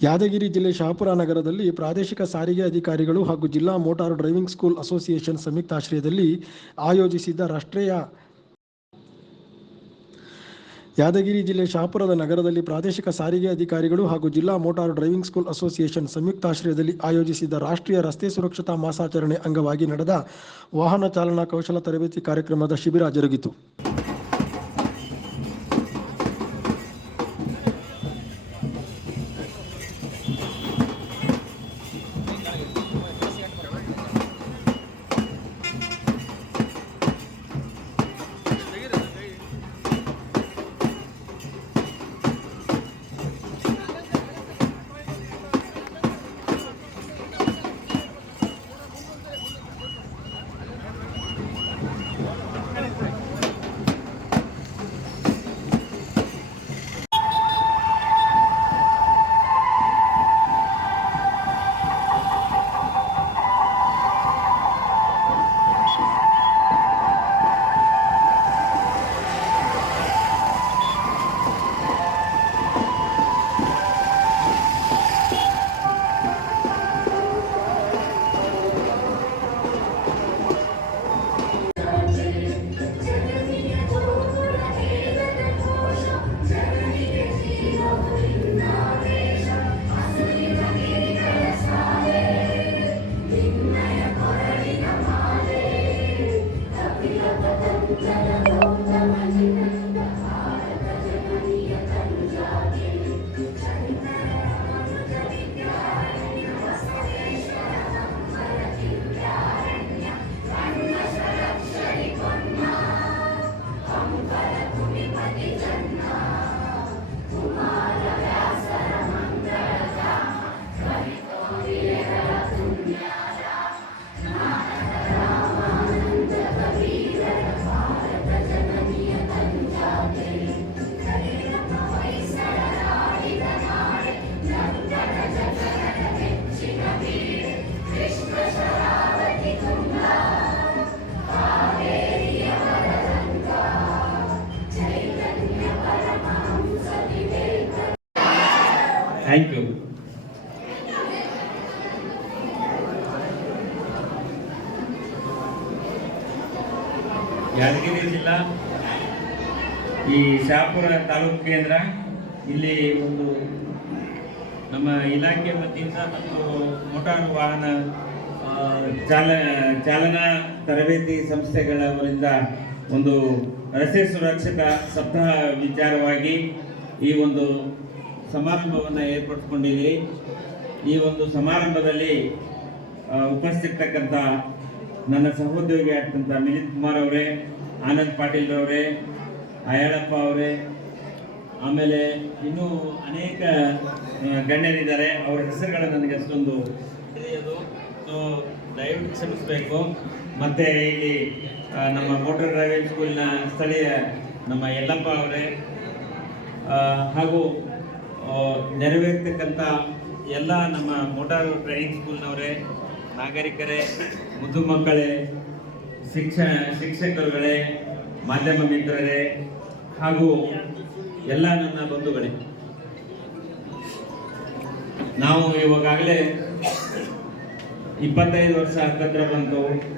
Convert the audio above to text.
ಯಾದಗಿರಿ ಜಿಲ್ಲೆ ಶಹಾಪುರ ನಗರದಲ್ಲಿ ಪ್ರಾದೇಶಿಕ ಸಾರಿಗೆ ಅಧಿಕಾರಿಗಳು ಹಾಗೂ ಜಿಲ್ಲಾ ಮೋಟಾರ್ ಡ್ರೈವಿಂಗ್ ಸ್ಕೂಲ್ ಅಸೋಸಿಯೇಷನ್ ಸಂಯುಕ್ತಾಶ್ರಯದಲ್ಲಿ ಆಯೋಜಿಸಿದ್ದ ರಾಷ್ಟ್ರೀಯ ಯಾದಗಿರಿ ಜಿಲ್ಲೆ ಶಹಾಪುರದ ನಗರದಲ್ಲಿ ಪ್ರಾದೇಶಿಕ ಸಾರಿಗೆ ಅಧಿಕಾರಿಗಳು ಹಾಗೂ ಜಿಲ್ಲಾ ಮೋಟಾರ್ ಡ್ರೈವಿಂಗ್ ಸ್ಕೂಲ್ ಅಸೋಸಿಯೇಷನ್ ಸಂಯುಕ್ತಾಶ್ರಯದಲ್ಲಿ ಆಯೋಜಿಸಿದ್ದ ರಾಷ್ಟ್ರೀಯ ರಸ್ತೆ ಸುರಕ್ಷತಾ ಮಾಸಾಚರಣೆ ಅಂಗವಾಗಿ ನಡೆದ ವಾಹನ ಚಾಲನಾ ಕೌಶಲ ತರಬೇತಿ ಕಾರ್ಯಕ್ರಮದ ಶಿಬಿರ ಜರುಗಿತು. ಥ್ಯಾಂಕ್ ಯು ಯಾದಗಿರಿ ಜಿಲ್ಲಾ ಈ ಶಾಪುರ ತಾಲೂಕು ಕೇಂದ್ರ, ಇಲ್ಲಿ ಒಂದು ನಮ್ಮ ಇಲಾಖೆ ವತಿಯಿಂದ ಮತ್ತು ಮೋಟಾರು ವಾಹನ ಚಾಲ, ಚಾಲನಾ ತರಬೇತಿ ಸಂಸ್ಥೆಗಳವರಿಂದ ಒಂದು ರಸ್ತೆ ಸುರಕ್ಷತಾ ಸಪ್ತಾಹ ವಿಚಾರವಾಗಿ ಈ ಒಂದು ಸಮಾರಂಭವನ್ನು ಏರ್ಪಡಿಸ್ಕೊಂಡಿದ್ದೀರಿ. ಈ ಒಂದು ಸಮಾರಂಭದಲ್ಲಿ ಉಪಸ್ಥಿತಕ್ಕಂಥ ನನ್ನ ಸಹೋದ್ಯೋಗಿ ಆಗ್ತಂಥ ಮಿಲಿಂದ್ ಕುಮಾರ್ ಅವರೇ, ಆನಂದ್ ಪಾಟೀಲ್ ಅವರೇ ಅಯ್ಯಳಪ್ಪ ಅವರೇ, ಆಮೇಲೆ ಇನ್ನೂ ಅನೇಕ ಗಣ್ಯರಿದ್ದಾರೆ. ಅವರ ಹೆಸರುಗಳು ನನಗೆ ಅಷ್ಟೊಂದು ತಿಳಿಯೋದು ಸೊ, ದಯವಿಟ್ಟು ಕ್ಷಮಿಸಬೇಕು. ಮತ್ತು ಇಲ್ಲಿ ನಮ್ಮ ಮೋಟರ್ ಡ್ರೈವಿಂಗ್ ಸ್ಕೂಲಿನ ಸ್ಥಳೀಯ ನಮ್ಮ ಯಲ್ಲಪ್ಪ ಅವರೇ ಹಾಗೂ ನೆರವೇರ್ತಕ್ಕಂಥ ಎಲ್ಲ ನಮ್ಮ ಮೋಟಾರ್ ಟ್ರೈನಿಂಗ್ ಸ್ಕೂಲ್ನವರೇ, ನಾಗರಿಕರೇ ಮುದ್ದು ಮಕ್ಕಳೇ ಶಿಕ್ಷ, ಶಿಕ್ಷಕರುಗಳೇ, ಮಾಧ್ಯಮ ಮಿತ್ರರೇ, ಹಾಗೂ ಎಲ್ಲ ನನ್ನ ಬಂಧುಗಳೇ. ನಾವು ಇವಾಗಲೇ ಇಪ್ಪತ್ತೈದು ವರ್ಷ ಹತ್ತತ್ರ ಬಂತು.